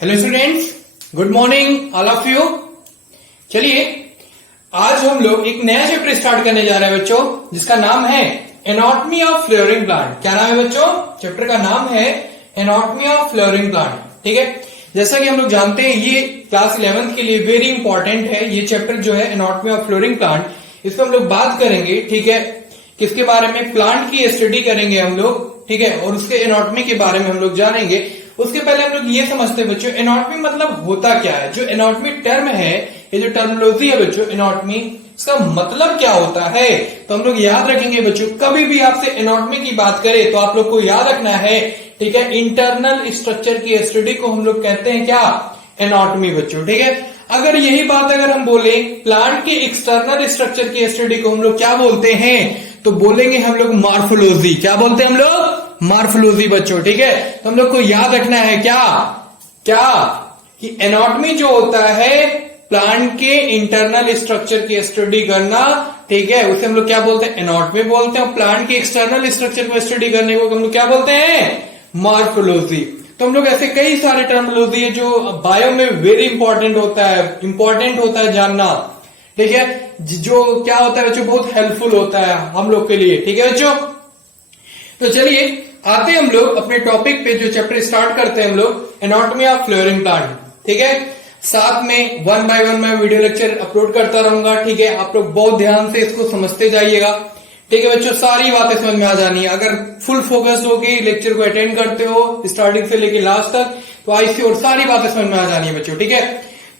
Hello students, good morning all of you. चलिए आज हम लोग एक नया चैप्टर स्टार्ट करने जा रहे हैं बच्चों, जिसका नाम है एनाटॉमी ऑफ फ्लावरिंग प्लांट। क्या नाम है बच्चों? चैप्टर का नाम है एनाटॉमी ऑफ फ्लावरिंग प्लांट। ठीक है, जैसा कि हम लोग जानते हैं ये क्लास 11th के लिए वेरी इंपॉर्टेंट है। ये चैप्टर जो है एनाटॉमी ऑफ फ्लावरिंग प्लांट, इस पर हम लोग बात करेंगे। ठीक है, किसके बारे में? प्लांट की स्टडी करेंगे हम लोग। ठीक है, और उसके एनाटॉमी के बारे में हम लोग जानेंगे। उसके पहले हम लोग ये समझते हैं बच्चों, एनाटॉमी मतलब होता क्या है। जो एनाटॉमी टर्म है, ये जो टर्मिनोलॉजी है बच्चों एनाटॉमी, इसका मतलब क्या होता है, तो हम लोग याद रखेंगे बच्चों। कभी भी आपसे एनाटॉमी की बात करें तो आप लोग को याद रखना है, ठीक है, इंटरनल स्ट्रक्चर की स्टडी को हम लोग कहते हैं क्या? एनाटॉमी बच्चों। ठीक है, अगर यही बात अगर हम बोले प्लांट के एक्सटर्नल स्ट्रक्चर की स्टडी को हम लोग क्या बोलते हैं, तो बोलेंगे हम लोग मॉर्फोलॉजी। क्या बोलते हैं हम लोग? मॉर्फोलॉजी बच्चों। ठीक है, तो हम लोग को याद रखना है क्या क्या कि एनाटॉमी जो होता है प्लांट के इंटरनल स्ट्रक्चर की स्टडी करना, ठीक है, उसे हम लोग क्या बोलते हैं? एनाटॉमी बोलते हैं। प्लांट के एक्सटर्नल स्ट्रक्चर को स्टडी करने को हम लोग क्या बोलते हैं? मॉर्फोलॉजी। तो हम लोग ऐसे कई सारे टर्मिनोलॉजी है जो बायो में वेरी इंपॉर्टेंट होता है जानना। ठीक है, जो क्या होता है बच्चों, बहुत हेल्पफुल होता है हम लोग के लिए। ठीक है बच्चों, तो चलिए आते हैं हम लोग अपने टॉपिक पे। जो चैप्टर स्टार्ट करते हैं हम लोग एनाटॉमी ऑफ फ्लावरिंग प्लांट। ठीक है, साथ में वन बाय वन मैं वीडियो लेक्चर अपलोड करता रहूंगा। ठीक है, आप लोग बहुत ध्यान से इसको समझते जाइएगा। ठीक है बच्चों, सारी बातें समझ में आ जानी है। अगर फुल फोकस होके लेक्चर को अटेंड करते हो स्टार्टिंग से लेके लास्ट तक, तो आईसी और सारी बातें समझ में आ जानी है बच्चों। ठीक है,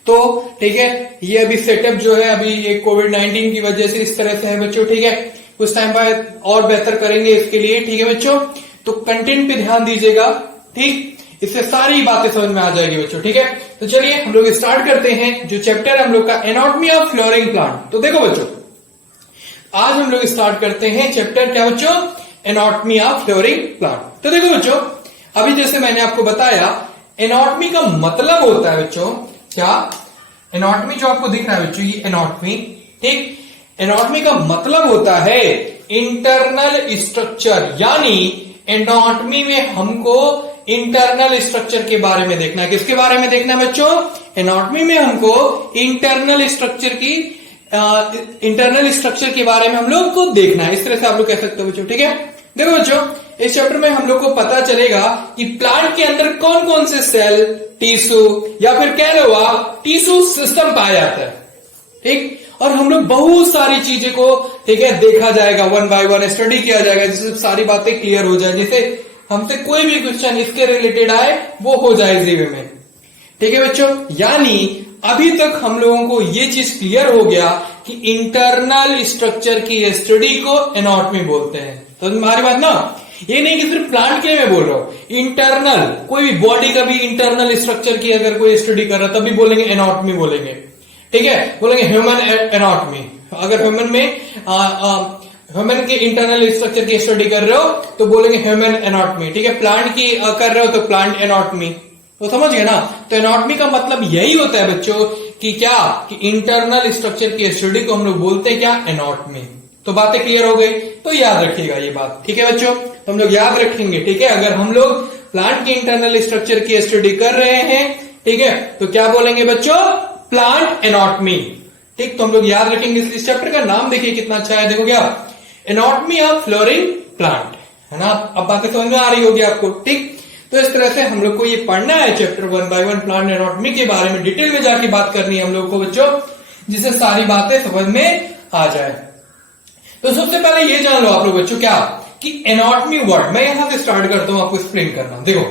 तो ठीक है, ये अभी सेटअप जो है अभी ये कोविड-19 की वजह से इस तरह से है बच्चों। ठीक है, कुछ टाइम बाद और बेहतर करेंगे इसके लिए। ठीक है बच्चों, तो कंटेंट पे ध्यान दीजिएगा। ठीक, इससे सारी बातें समझ में आ जाएगी बच्चों। ठीक है, तो चलिए हम लोग स्टार्ट करते हैं जो चैप्टर हम लोग का एनाटॉमी ऑफ फ्लावरिंग प्लांट। तो देखो बच्चों, आज हम लोग स्टार्ट करते हैं चैप्टर क्या बच्चों? Anatomy of flowering plant. तो देखो बच्चों, अभी जैसे मैंने आपको बताया एनाटॉमी का मतलब होता है बच्चों क्या? एनाटॉमी जो आपको दिख रहा है बच्चों, ये एनाटॉमी। ठीक, एनाटॉमी का मतलब होता है इंटरनल स्ट्रक्चर, यानी एनाटॉमी में हमको इंटरनल स्ट्रक्चर के बारे में देखना है। किसके बारे में देखना है बच्चों? एनाटॉमी में हमको इंटरनल स्ट्रक्चर के बारे में हम लोग को देखना है। इस तरह से आप लोग कह सकते हो बच्चों। ठीक है, देखो बच्चों, इस चैप्टर में हम लोग को पता चलेगा कि प्लांट के अंदर कौन कौन से सेल, टिश्यू या फिर कह लो आप टिश्यू सिस्टम पाया जाता है। ठीक, और हम लोग बहुत सारी चीजें को, ठीक है, देखा जाएगा, वन बाय वन स्टडी किया जाएगा, जिससे सारी बातें क्लियर हो जाए। जैसे हमसे कोई भी क्वेश्चन इसके रिलेटेड आए वो हो जाए इसी वे में। ठीक है बच्चों, यानी अभी तक हम लोगों को ये चीज क्लियर हो गया कि इंटरनल स्ट्रक्चर की स्टडी को एनाटॉमी बोलते हैं। तो हमारी बात ना, ये नहीं कि सिर्फ प्लांट के मैं बोल रहा हूं, इंटरनल कोई भी बॉडी का भी इंटरनल स्ट्रक्चर की अगर कोई स्टडी कर रहा है तभी बोलेंगे एनाटॉमी बोलेंगे। ठीक है, बोलेंगे ह्यूमन एनाटॉमी। अगर ह्यूमन में ह्यूमन के इंटरनल स्ट्रक्चर की स्टडी कर रहे हो तो बोलेंगे ह्यूमन एनाटॉमी। ठीक है, प्लांट की कर रहे हो तो प्लांट एनाटॉमी। तो समझ गए ना? तो एनाटॉमी का मतलब यही होता है बच्चों कि क्या, कि इंटरनल स्ट्रक्चर की स्टडी को हम लोग बोलते हैं क्या? एनाटॉमी। तो बातें क्लियर हो गई, तो याद रखिएगा ये बात। ठीक है बच्चों, तो हम लोग याद रखेंगे। ठीक है, अगर हम लोग प्लांट के इंटरनल स्ट्रक्चर की स्टडी कर रहे हैं, ठीक है, तो क्या बोलेंगे बच्चों? Plant anatomy. ठीक, तो हम लोग याद रखेंगे। इस चैप्टर का नाम देखिए कितना अच्छा है। देखो क्या, एनाटॉमी ऑफ फ्लावरिंग प्लांट, है ना? अब बातें समझ में आ रही होगी आपको। ठीक, तो इस तरह से हम लोग को ये पढ़ना है chapter one by one plant anatomy के बारे में डिटेल में जाके बात करनी है हम लोग को बच्चों, जिससे सारी बातें समझ में आ जाए। तो सबसे पहले ये जान लो आप लोग बच्चों क्या, कि एनाटॉमी वर्ड, मैं यहां से स्टार्ट करता हूं आपको एक्सप्लेन करना। देखो,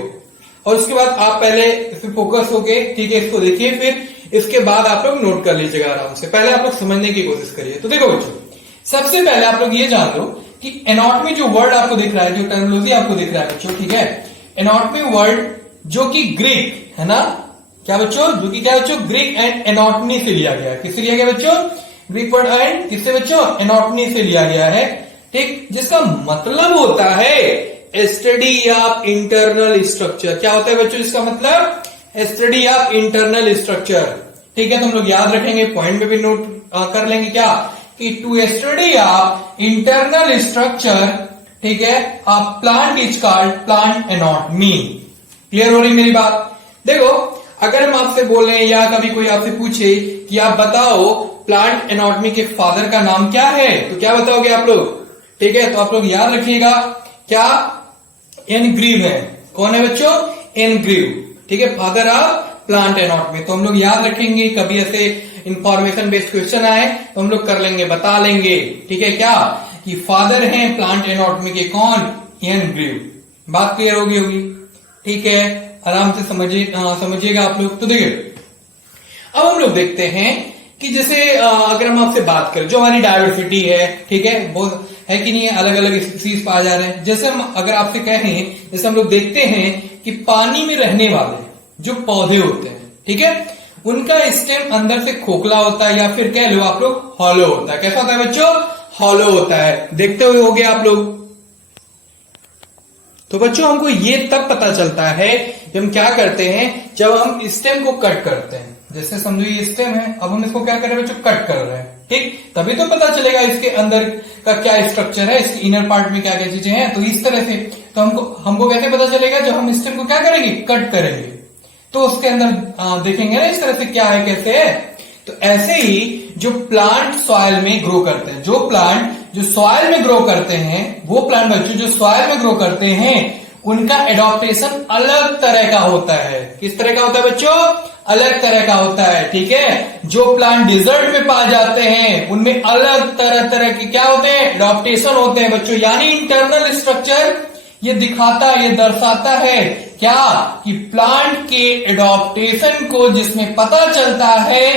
और उसके बाद आप पहले इस पर फोकस होके, ठीक है, इसको देखिए, फिर इसके बाद आप लोग नोट कर लीजिएगा आराम से। पहले आप लोग समझने की कोशिश करिए। तो देखो बच्चों, सबसे पहले आप लोग ये जान लो कि एनाटॉमी जो वर्ड आपको दिख रहा है, जो टर्मिनोलॉजी आपको दिख रहा है बच्चों, ठीक है, एनाटॉमी वर्ड जो कि ग्रीक है ना, क्या बच्चों, जो कि क्या बच्चों, ग्रीक एंड एनाटॉमी से लिया गया है। किससे लिया गया बच्चों? ग्रीक वर्ड एंड किससे बच्चों? एनाटॉमी से लिया गया है। ठीक, जिसका मतलब होता है स्टडी ऑफ इंटरनल स्ट्रक्चर। क्या होता है बच्चों इसका मतलब? Study of internal structure. ठीक है, तो हम लोग याद रखेंगे, पॉइंट में भी नोट कर लेंगे क्या, कि to study of internal structure, ठीक है, plant is called plant anatomy. Clear हो रही मेरी बात? देखो, अगर हम आपसे बोलें या कभी कोई आपसे पूछे कि आप बताओ प्लांट एनाटॉमी के फादर का नाम क्या है, तो क्या बताओगे आप लोग? ठीक है, तो आप लोग याद रखिएगा क्या? एनग्रीव है। कौन है बच्चों? एनग्रीव। ठीक है, फादर ऑफ प्लांट एनाटॉमी। तो हम लोग याद रखेंगे, कभी ऐसे इंफॉर्मेशन बेस्ड क्वेश्चन आए तो हम लोग कर लेंगे, बता लेंगे। ठीक है, क्या कि फादर हैं प्लांट एनाटॉमी के कौन? एनग्रीव। बात क्लियर होगी? ठीक है, आराम से समझिएगा आप लोग। तो देखिए अब हम लोग देखते हैं कि जैसे अगर हम आपसे बात करें, जो हमारी डायवर्सिटी है, ठीक है, वो है कि नहीं, अलग अलग स्पीसीज पाए जा रहे हैं। जैसे हम अगर आपसे कहें, जैसे हम लोग देखते हैं कि पानी में रहने वाले जो पौधे होते हैं, ठीक है, उनका स्टेम अंदर से खोखला होता है, या फिर कह लो आप लोग हॉलो होता है। कैसा होता है बच्चों? हॉलो होता है। देखते हुए हो गए आप लोग। तो बच्चों हमको ये तब पता चलता है जब हम क्या करते हैं, जब हम स्टेम को कट करते हैं। जैसे समझो ये स्टेम है, अब हम इसको क्या कर रहे हैं बच्चों? कट कर रहे हैं। ठीक, तभी तो पता चलेगा इसके अंदर का क्या स्ट्रक्चर है, इसके इनर पार्ट में क्या क्या चीजें हैं। तो इस तरह से तो हमको कैसे पता चलेगा? जब हम स्टेम को क्या करेंगे? कट करेंगे, तो उसके अंदर देखेंगे ना इस तरह से क्या है, कैसे है। तो ऐसे ही जो प्लांट सॉइल में ग्रो करते हैं, जो प्लांट जो सॉइल में ग्रो करते हैं, वो प्लांट बच्चों जो सॉइल में ग्रो करते हैं, उनका एडॉप्टेशन अलग तरह का होता है। किस तरह का होता है बच्चों? अलग तरह का होता है। ठीक है, जो प्लांट डिजर्ट में पाए जाते हैं उनमें अलग तरह तरह के क्या होते हैं? एडॉप्टेशन होते हैं बच्चों। यानी इंटरनल स्ट्रक्चर ये दिखाता, ये दर्शाता है क्या कि प्लांट के एडॉप्टेशन को, जिसमें पता चलता है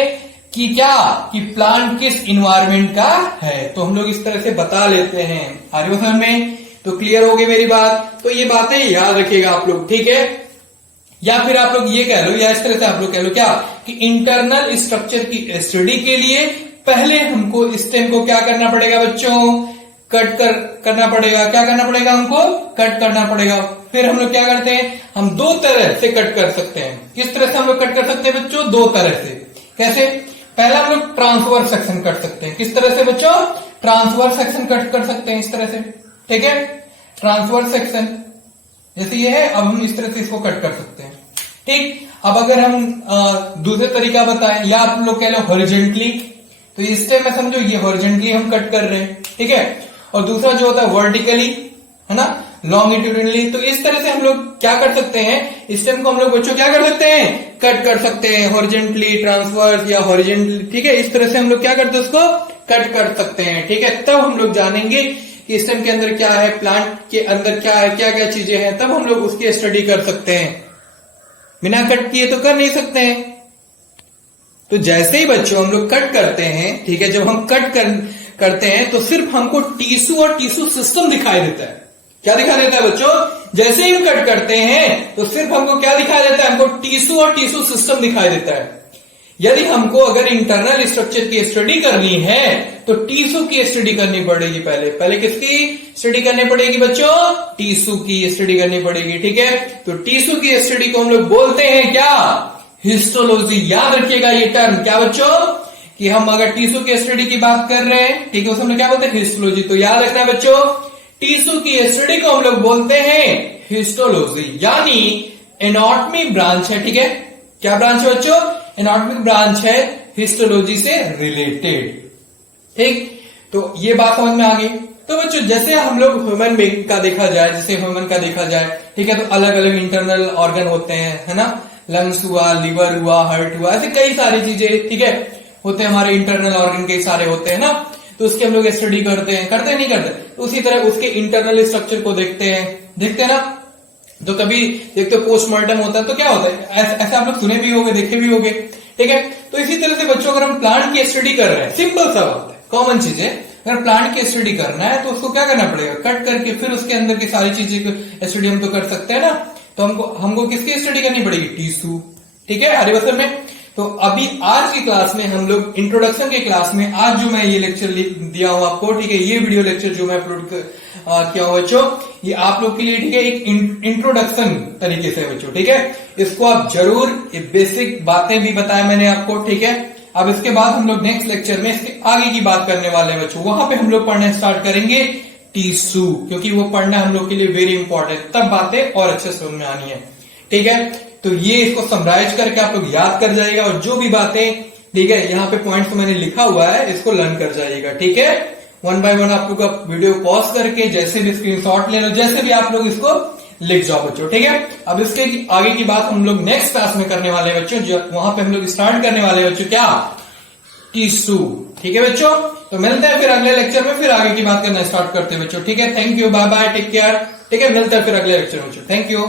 कि क्या कि प्लांट किस इन्वायरमेंट का है। तो हम लोग इस तरह से बता लेते हैं। आगे समझ में? तो क्लियर हो गई मेरी बात? तो ये बातें याद रखिएगा आप लोग। ठीक है, या फिर आप लोग ये कह लो, या इस तरह से आप लोग कह लो क्या कि इंटरनल स्ट्रक्चर की स्टडी के लिए पहले हमको स्टेम को क्या करना पड़ेगा बच्चों? करना पड़ेगा। क्या करना पड़ेगा? हमको कट करना पड़ेगा। फिर हम लोग क्या करते हैं? हम दो तरह से कट कर सकते हैं। किस तरह से हम लोग कट कर सकते हैं बच्चों? दो तरह से। कैसे? पहला हम लोग ट्रांसवर्स सेक्शन कट सकते हैं। किस तरह से बच्चों? ट्रांसवर्स सेक्शन कट कर सकते हैं इस तरह से। ठीक है, ट्रांसवर्स सेक्शन जैसे ये है, अब हम इस तरह से इसको कट कर सकते हैं। ठीक, अब अगर हम दूसरे तरीका बताएं, या आप लोग कह लो हॉरिजेंटली, तो इससे मैं समझो ये हॉरिजेंटली हम कट कर रहे हैं। ठीक है, और दूसरा जो होता है वर्टिकली, है ना, लॉन्गिट्यूडिनली। तो इस तरह से हम लोग क्या कर सकते हैं? स्टेम को हम लोग बच्चों क्या कर सकते हैं? कट कर सकते हैं, हॉरिजेंटली, ट्रांसवर्स या हॉरिजेंटली। ठीक है, इस तरह से हम लोग क्या करते हैं? उसको कट कर सकते हैं। ठीक है, तब हम लोग जानेंगे कि स्टेम के अंदर क्या है, प्लांट के अंदर क्या है, क्या क्या चीजें हैं, तब हम लोग उसकी स्टडी कर सकते हैं। बिना कट किए तो कर नहीं सकते हैं। तो जैसे ही बच्चों हम लोग कट करते हैं, ठीक है, जब हम कट करते हैं तो सिर्फ हमको टिश्यू और टिश्यू सिस्टम दिखाई देता है। क्या दिखाई देता है बच्चों? जैसे ही हम कट करते हैं तो सिर्फ हमको क्या दिखाई देता है? हमको टिश्यू और टिश्यू सिस्टम दिखाई देता है। यदि हमको अगर इंटरनल स्ट्रक्चर की स्टडी करनी है तो टिश्यू की स्टडी करनी पड़ेगी। पहले किसकी स्टडी करनी पड़ेगी बच्चों? टिश्यू की स्टडी करनी पड़ेगी। ठीक है, तो टिश्यू की स्टडी को हम लोग बोलते हैं क्या? हिस्टोलॉजी। याद रखिएगा ये टर्म। क्या बच्चों? कि हम अगर टिश्यू की स्टडी की बात कर रहे हैं, ठीक है, उसमें क्या बोलते हैं? हिस्टोलॉजी। तो याद रखना बच्चों, टिश्यू की स्टडी को हम लोग बोलते हैं हिस्टोलॉजी, यानी एनाटॉमी ब्रांच है। ठीक है, क्या ब्रांच है बच्चों? एनाटॉमिक ब्रांच है, हिस्टोलॉजी से रिलेटेड। ठीक, तो ये बात समझ में आ गई। तो बच्चों जैसे हम लोग ह्यूमन बीइंग का देखा जाए, जैसे ह्यूमन का देखा जाए, ठीक है, तो अलग अलग इंटरनल ऑर्गन होते हैं, है ना, लंग्स हुआ, लिवर हुआ, हार्ट हुआ, ऐसे कई सारी चीजें, ठीक है, होते हैं। हमारे इंटरनल ऑर्गन कई सारे होते हैं ना, तो उसकी हम लोग स्टडी करते हैं नहीं करते? तो उसी तरह उसके इंटरनल स्ट्रक्चर को देखते हैं ना। तो कभी देखते हो पोस्टमार्टम होता है, तो क्या होता है? ऐसे आप लोग सुने भी होंगे, देखे भी होंगे। ठीक है, तो इसी तरह से बच्चों अगर हम प्लांट की स्टडी कर रहे हैं, सिंपल सा बात है, कॉमन चीज है, अगर प्लांट की स्टडी करना है तो उसको क्या करना पड़ेगा? कट करके फिर उसके अंदर की सारी चीजें की स्टडी हम तो कर सकते हैं ना। तो हमको किसकी स्टडी करनी पड़ेगी? टिश्यू। ठीक है, हरे बसर में। तो अभी आज की क्लास में हम लोग इंट्रोडक्शन के क्लास में, आज जो मैं ये लेक्चर दिया हूं आपको, ठीक है, ये वीडियो लेक्चर जो मैं अपलोड किया हूं बच्चों, ये आप लोग के लिए, ठीक है, एक इंट्रोडक्शन तरीके से बच्चों। ठीक है, इसको आप जरूर, ये बेसिक बातें भी बताया मैंने आपको। ठीक है, अब इसके बाद हम लोग नेक्स्ट लेक्चर में इसके आगे की बात करने वाले हैं बच्चों। वहां पे हम लोग पढ़ना स्टार्ट करेंगे टिश्यू, क्योंकि वो पढ़ना हम लोग के लिए वेरी इंपॉर्टेंट, तब बातें और अच्छे समझ में आनी है। ठीक है, तो ये इसको समराइज करके आप लोग याद कर जाइएगा और जो भी बातें, ठीक है, यहाँ पे पॉइंट्स मैंने लिखा हुआ है इसको लर्न कर जाइएगा, ठीक है। वन बाय वन आप लोग का वीडियो पॉज करके जैसे भी स्क्रीनशॉट ले लो, जैसे भी आप लोग इसको लिख जाओ बच्चों, ठीक है। अब इसके आगे की बात हम लोग नेक्स्ट क्लास में करने वाले हैं बच्चों, जो वहां पे हम लोग स्टार्ट करने वाले हैं बच्चों क्या, टिश्यू, ठीक है बच्चों। तो मिलते हैं फिर अगले लेक्चर में, फिर आगे की बात करना स्टार्ट करते हैं बच्चों, ठीक है। Thank you, bye bye, take care, ठीक है। मिलते हैं फिर अगले लेक्चर में बच्चों, थैंक यू।